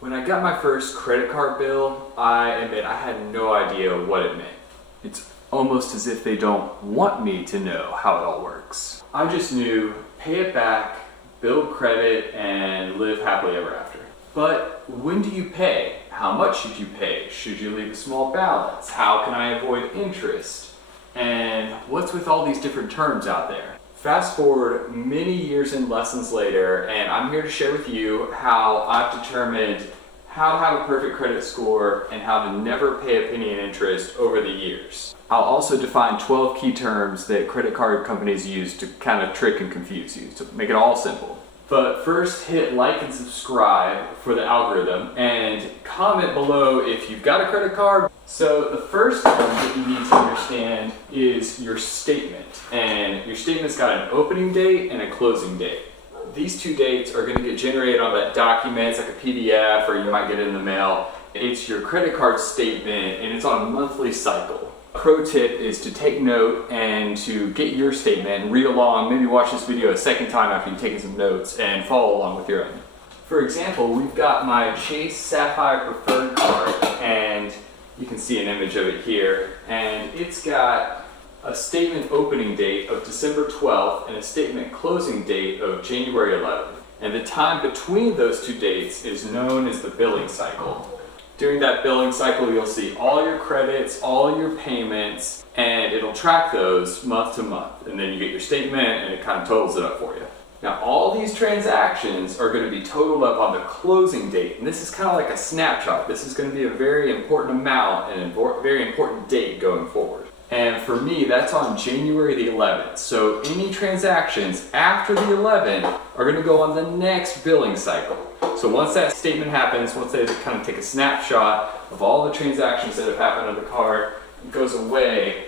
When I got my first credit card bill, I admit I had no idea what it meant. It's almost as if they don't want me to know how it all works. I just knew, pay it back, build credit, and live happily ever after. But when do you pay? How much should you pay? Should you leave a small balance? How can I avoid interest? And what's with all these different terms out there? Fast forward many years and lessons later, and I'm here to share with you how I've determined how to have a perfect credit score and how to never pay a penny in interest over the years. I'll also define 12 key terms that credit card companies use to kind of trick and confuse you, to make it all simple. But first, hit like and subscribe for the algorithm, and comment below if you've got a credit card. So the first term that you need to understand is your statement. And your statement's got an opening date and a closing date. These two dates are going to get generated on that document. It's like a PDF, or you might get it in the mail. It's your credit card statement, and it's on a monthly cycle. Pro tip is to take note and to get your statement and read along, maybe watch this video a second time after you've taken some notes and follow along with your own. For example, we've got my Chase Sapphire Preferred card, and you can see an image of it here, and it's got a statement opening date of December 12th and a statement closing date of January 11th. And the time between those two dates is known as the billing cycle. During that billing cycle, you'll see all your credits, all your payments, and it'll track those month to month. And then you get your statement and it kind of totals it up for you. Now, all these transactions are going to be totaled up on the closing date. And this is kind of like a snapshot. This is going to be a very important amount and a very important date going forward. And for me, that's on January the 11th. So any transactions after the 11th are going to go on the next billing cycle. So once that statement happens, once they kind of take a snapshot of all the transactions that have happened on the card, it goes away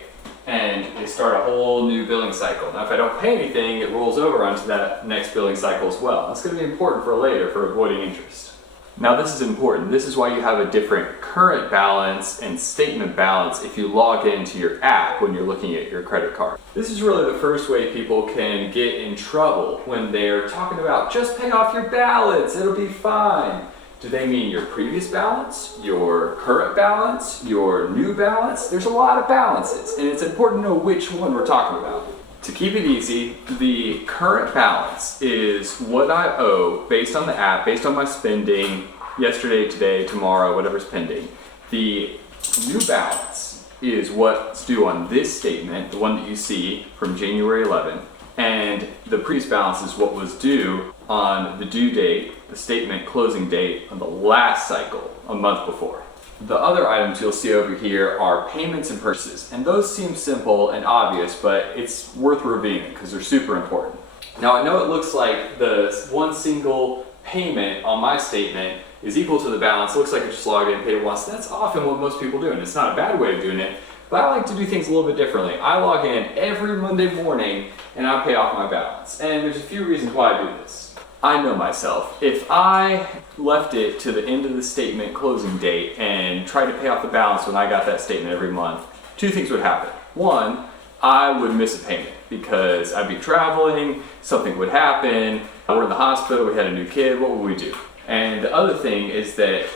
and they start a whole new billing cycle. Now, if I don't pay anything, it rolls over onto that next billing cycle as well. That's going to be important for later for avoiding interest. Now, this is important. This is why you have a different current balance and statement balance if you log into your app when you're looking at your credit card. This is really the first way people can get in trouble when they're talking about just pay off your balance, it'll be fine. Do they mean your previous balance, your current balance, your new balance? There's a lot of balances, and it's important to know which one we're talking about. To keep it easy, the current balance is what I owe based on the app, based on my spending yesterday, today, tomorrow, whatever's pending. The new balance is what's due on this statement, the one that you see from January 11th, and the previous balance is what was due on the due date, the statement closing date on the last cycle, a month before. The other items you'll see over here are payments and purchases, and those seem simple and obvious, but it's worth reviewing because they're super important. Now, I know it looks like the one single payment on my statement is equal to the balance. It looks like I just logged in and paid it once. That's often what most people do, and it's not a bad way of doing it, but I like to do things a little bit differently. I log in every Monday morning and I pay off my balance, and there's a few reasons why I do this. I know myself. If I left it to the end of the statement closing date and tried to pay off the balance when I got that statement every month, two things would happen. One, I would miss a payment because I'd be traveling, something would happen, we're in the hospital, we had a new kid, what would we do? And the other thing is that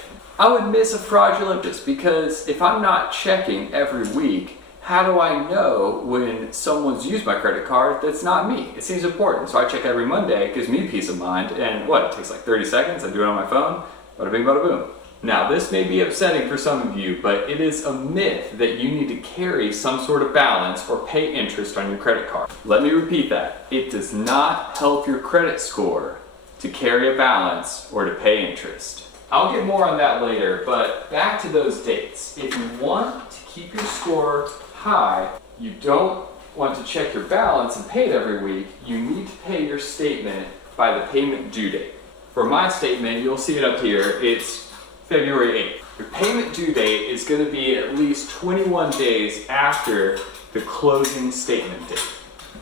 I would miss a fraudulent just because if I'm not checking every week, how do I know when someone's used my credit card that's not me? It seems important. So I check every Monday, it gives me peace of mind. And what, it takes like 30 seconds, I do it on my phone, bada bing, bada boom. Now, this may be upsetting for some of you, but it is a myth that you need to carry some sort of balance or pay interest on your credit card. Let me repeat that. It does not help your credit score to carry a balance or to pay interest. I'll get more on that later, but back to those dates. If you want to keep your score high, you don't want to check your balance and pay it every week, you need to pay your statement by the payment due date. For my statement, you'll see it up here, it's February 8th. Your payment due date is going to be at least 21 days after the closing statement date.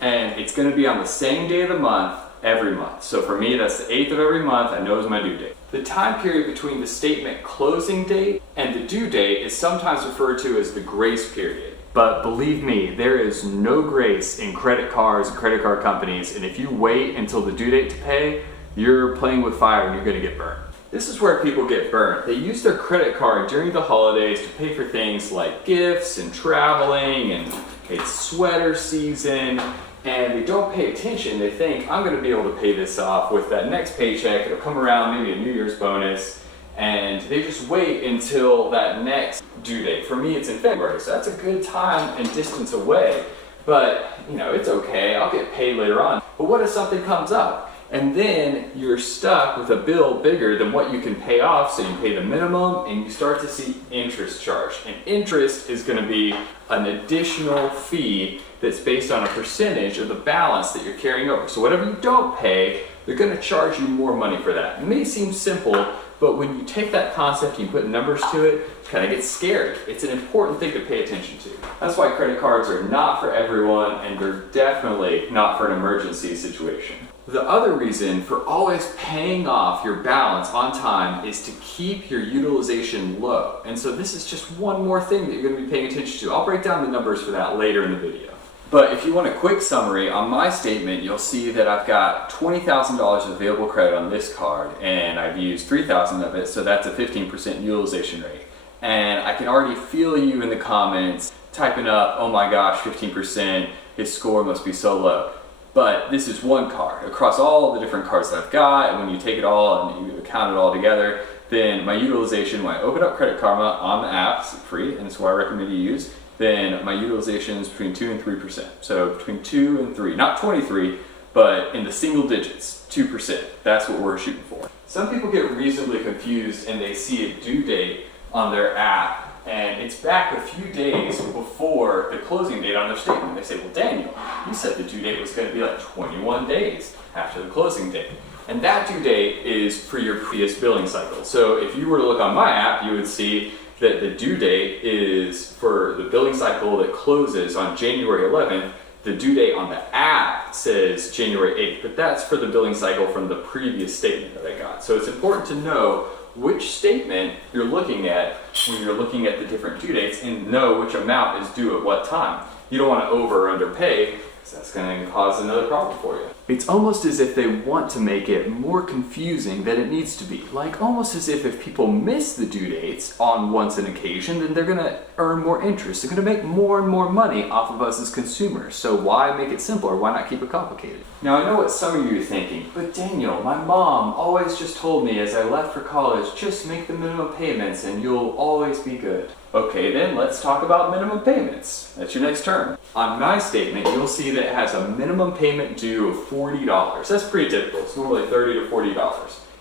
And it's going to be on the same day of the month every month. So for me, that's the 8th of every month, I know is my due date. The time period between the statement closing date and the due date is sometimes referred to as the grace period. But believe me, there is no grace in credit cards and credit card companies, and if you wait until the due date to pay, you're playing with fire and you're going to get burned. This is where people get burnt. They use their credit card during the holidays to pay for things like gifts and traveling, and it's sweater season, and they don't pay attention. They think, I'm gonna be able to pay this off with that next paycheck. It'll come around, maybe a New Year's bonus, and they just wait until that next due date. For me, it's in February, so that's a good time and distance away. But, you know, it's okay, I'll get paid later on. But what if something comes up? And then you're stuck with a bill bigger than what you can pay off, so you pay the minimum and you start to see interest charged. And interest is going to be an additional fee that's based on a percentage of the balance that you're carrying over. So whatever you don't pay, they're going to charge you more money for that. It may seem simple, but when you take that concept and you put numbers to it, it kind of gets scary. It's an important thing to pay attention to. That's why credit cards are not for everyone, and they're definitely not for an emergency situation. The other reason for always paying off your balance on time is to keep your utilization low. And so this is just one more thing that you're going to be paying attention to. I'll break down the numbers for that later in the video. But if you want a quick summary, on my statement, you'll see that I've got $20,000 of available credit on this card, and I've used $3,000 of it, so that's a 15% utilization rate. And I can already feel you in the comments typing up, oh my gosh, 15%, his score must be so low. But this is one card. Across all the different cards that I've got, and when you take it all and you count it all together, then my utilization, when I open up Credit Karma on the app, it's free, and it's what I recommend you use, then my utilization is between 2 and 3%. So between 2 and 3, not 23, but in the single digits, 2%. That's what we're shooting for. Some people get reasonably confused and they see a due date on their app, and it's back a few days before the closing date on their statement. They say, well, Daniel, you said the due date was going to be like 21 days after the closing date. And that due date is for your previous billing cycle. So if you were to look on my app, you would see that the due date is for the billing cycle that closes on January 11th. The due date on the app says January 8th, but that's for the billing cycle from the previous statement that I got. So it's important to know which statement you're looking at when you're looking at the different due dates and know which amount is due at what time. You don't want to over or underpay, because that's going to cause another problem for you. It's almost as if they want to make it more confusing than it needs to be. Like almost as if people miss the due dates on once an occasion, then they're going to earn more interest. They're going to make more and more money off of us as consumers. So why make it simpler? Why not keep it complicated? Now I know what some of you are thinking, but Daniel, my mom always just told me as I left for college, just make the minimum payments and you'll always be good. Okay, then let's talk about minimum payments. That's your next term. On my statement, you'll see that it has a minimum payment due of $40. That's pretty typical. It's normally $30 to $40.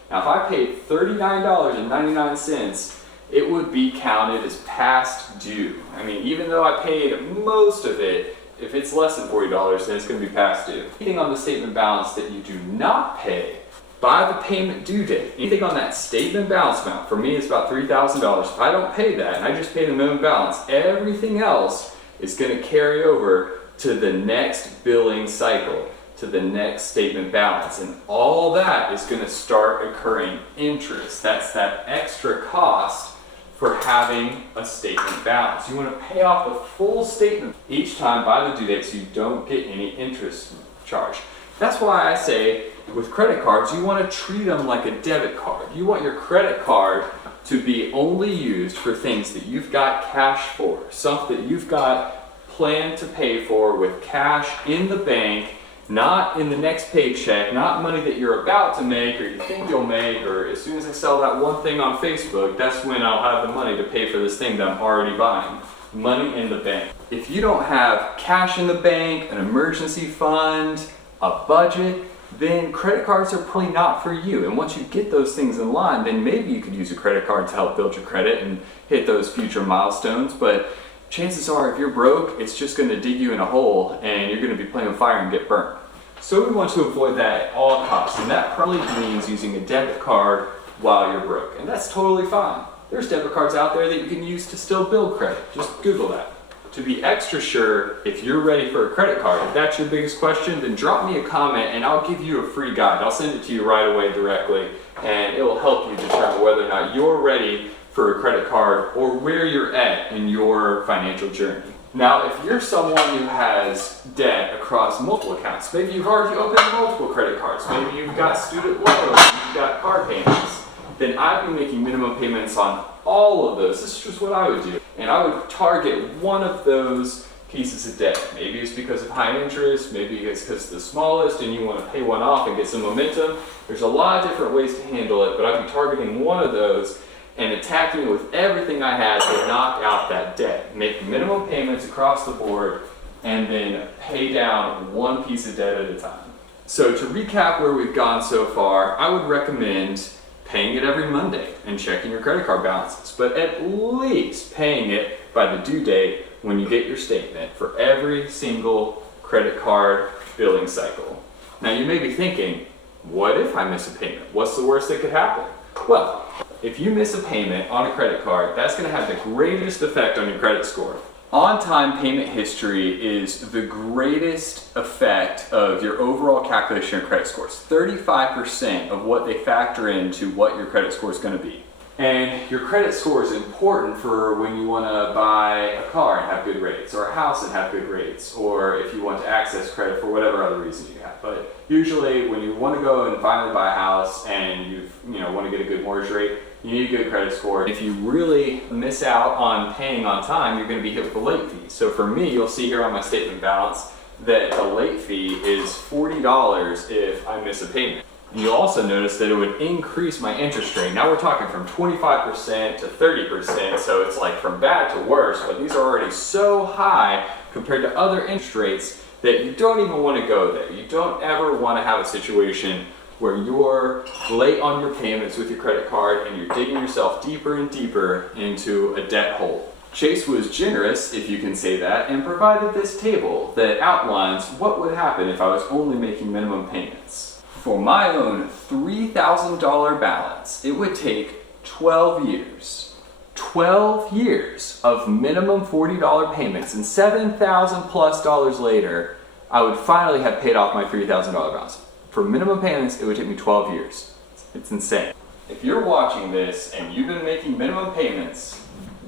Now, if I paid $39.99, it would be counted as past due. I mean, even though I paid most of it, if it's less than $40, then it's going to be past due. Anything on the statement balance that you do not pay by the payment due date, anything on that statement balance amount, for me it's about $3,000. If I don't pay that and I just pay the minimum balance, everything else is going to carry over to the next billing cycle, to the next statement balance. And all that is going to start accruing interest. That's that extra cost for having a statement balance. You want to pay off the full statement each time by the due date so you don't get any interest charge. That's why I say with credit cards, you want to treat them like a debit card. You want your credit card to be only used for things that you've got cash for, something that you've got planned to pay for with cash in the bank, not in the next paycheck, not money that you're about to make or you think you'll make, or as soon as I sell that one thing on Facebook, that's when I'll have the money to pay for this thing that I'm already buying. Money in the bank. If you don't have cash in the bank, an emergency fund, a budget, then credit cards are probably not for you. And once you get those things in line, then maybe you could use a credit card to help build your credit and hit those future milestones. But chances are, if you're broke, it's just going to dig you in a hole and you're going to be playing with fire and get burnt. So we want to avoid that at all costs. And that probably means using a debit card while you're broke. And that's totally fine. There's debit cards out there that you can use to still build credit. Just Google that. To be extra sure, if you're ready for a credit card, if that's your biggest question, then drop me a comment and I'll give you a free guide. I'll send it to you right away directly, and it will help you determine whether or not you're ready for a credit card or where you're at in your financial journey. Now, if you're someone who has debt across multiple accounts, maybe you've already opened multiple credit cards, maybe you've got student loans, you've got car payments, then I'd be making minimum payments on all of those. This is just what I would do. And I would target one of those pieces of debt. Maybe it's because of high interest, maybe it's because it's the smallest and you want to pay one off and get some momentum. There's a lot of different ways to handle it, but I'd be targeting one of those and attacking it with everything I had to knock out that debt. Make minimum payments across the board and then pay down one piece of debt at a time. So to recap where we've gone so far, I would recommend paying it every Monday and checking your credit card balances, but at least paying it by the due date when you get your statement for every single credit card billing cycle. Now you may be thinking, what if I miss a payment? What's the worst that could happen? Well, if you miss a payment on a credit card, that's going to have the greatest effect on your credit score. On-time payment history is the greatest effect of your overall calculation of credit scores. 35% of what they factor into what your credit score is going to be. And your credit score is important for when you want to buy a car and have good rates, or a house and have good rates, or if you want to access credit for whatever other reason you have. But usually when you want to go and finally buy a house and you want to get a good mortgage rate, you need a good credit score. If you really miss out on paying on time, you're going to be hit with a late fee. So for me, you'll see here on my statement balance that the late fee is $40 if I miss a payment. You'll also notice that it would increase my interest rate. Now we're talking from 25% to 30%, so it's like from bad to worse, but these are already so high compared to other interest rates that you don't even want to go there. You don't ever want to have a situation where you're late on your payments with your credit card and you're digging yourself deeper and deeper into a debt hole. Chase was generous, if you can say that, and provided this table that outlines what would happen if I was only making minimum payments. For my own $3,000 balance, it would take 12 years. 12 years of minimum $40 payments, and $7,000 plus later, I would finally have paid off my $3,000 balance. For minimum payments, it would take me 12 years. It's insane. If you're watching this and you've been making minimum payments,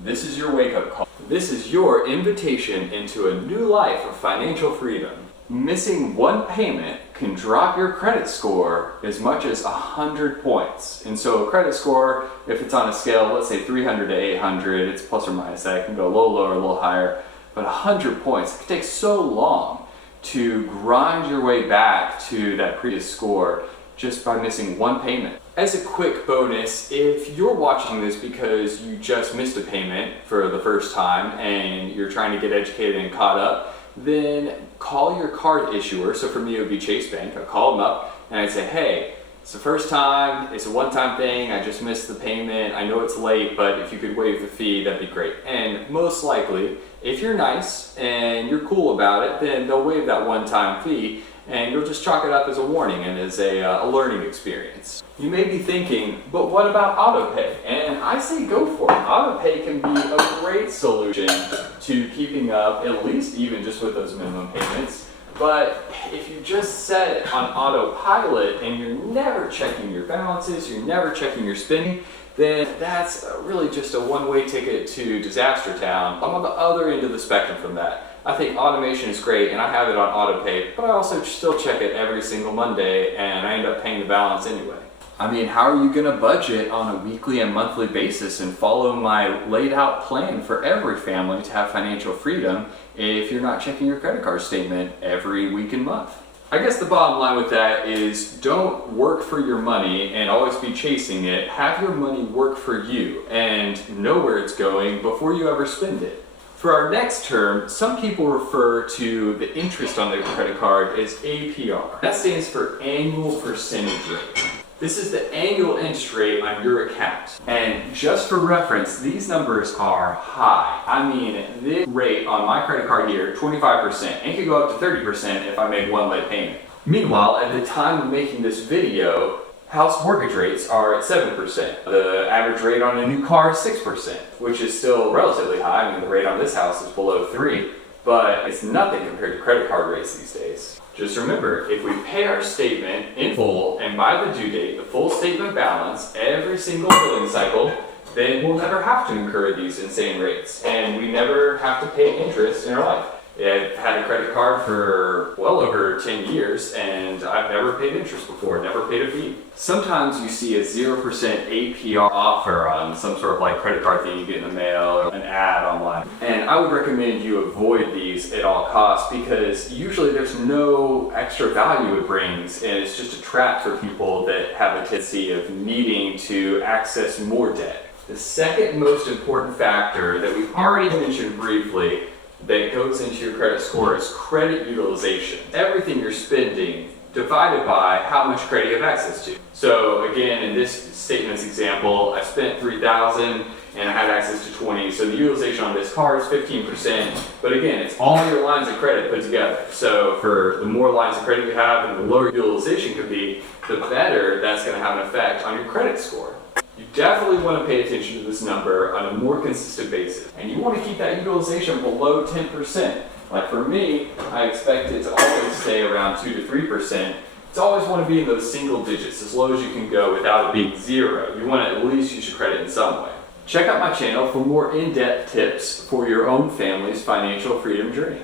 this is your wake-up call. This is your invitation into a new life of financial freedom. Missing one payment can drop your credit score as much as 100 points. And so a credit score, if it's on a scale, let's say 300 to 800, it's plus or minus that. It can go a little lower, a little higher, but 100 points, it can take so long to grind your way back to that previous score just by missing one payment. As a quick bonus, if you're watching this because you just missed a payment for the first time and you're trying to get educated and caught up, then call your card issuer. So for me, it would be Chase Bank. I'd call them up and I'd say, hey, it's the first time, it's a one-time thing, I just missed the payment, I know it's late, but if you could waive the fee, that'd be great. And most likely, if you're nice and you're cool about it, then they'll waive that one-time fee and you'll just chalk it up as a warning and as a learning experience. You may be thinking, but what about autopay? And I say go for it. Autopay can be a great solution to keeping up, at least even just with those minimum payments. But if you just set it on autopilot and you're never checking your balances, you're never checking your spending, then that's really just a one-way ticket to disaster town. I'm on the other end of the spectrum from that. I think automation is great and I have it on autopay, but I also still check it every single Monday and I end up paying the balance anyway. I mean, how are you gonna budget on a weekly and monthly basis and follow my laid out plan for every family to have financial freedom if you're not checking your credit card statement every week and month? I guess the bottom line with that is don't work for your money and always be chasing it. Have your money work for you and know where it's going before you ever spend it. For our next term, some people refer to the interest on their credit card as APR. That stands for annual percentage rate. This is the annual interest rate on your account. And just for reference, these numbers are high. I mean, this rate on my credit card here, 25%, and it could go up to 30% if I make one late payment. Meanwhile, at the time of making this video, house mortgage rates are at 7%. The average rate on a new car is 6%, which is still relatively high. I mean, the rate on this house is below 3%, but it's nothing compared to credit card rates these days. Just remember, if we pay our statement in full and by the due date, the full statement balance every single billing cycle, then we'll never have to incur these insane rates and we never have to pay interest in our life. I've had a credit card for well over 10 years and I've never paid interest before, never paid a fee. Sometimes you see a 0% APR offer on some sort of like credit card thing you get in the mail or an ad online. And I would recommend you avoid these at all costs because usually there's no extra value it brings and it's just a trap for people that have a tendency of needing to access more debt. The second most important factor that we've already mentioned briefly that goes into your credit score is credit utilization. Everything you're spending divided by how much credit you have access to. So again, in this statement's example, I spent $3,000 and I had access to 20, so the utilization on this card is 15%, but again, it's all your lines of credit put together. So for the more lines of credit you have and the lower utilization could be, the better that's gonna have an effect on your credit score. You definitely want to pay attention to this number on a more consistent basis. And you want to keep that utilization below 10%. Like for me, I expect it to always stay around 2 to 3%. It's always want to be in those single digits, as low as you can go without it being zero. You want to at least use your credit in some way. Check out my channel for more in-depth tips for your own family's financial freedom journey.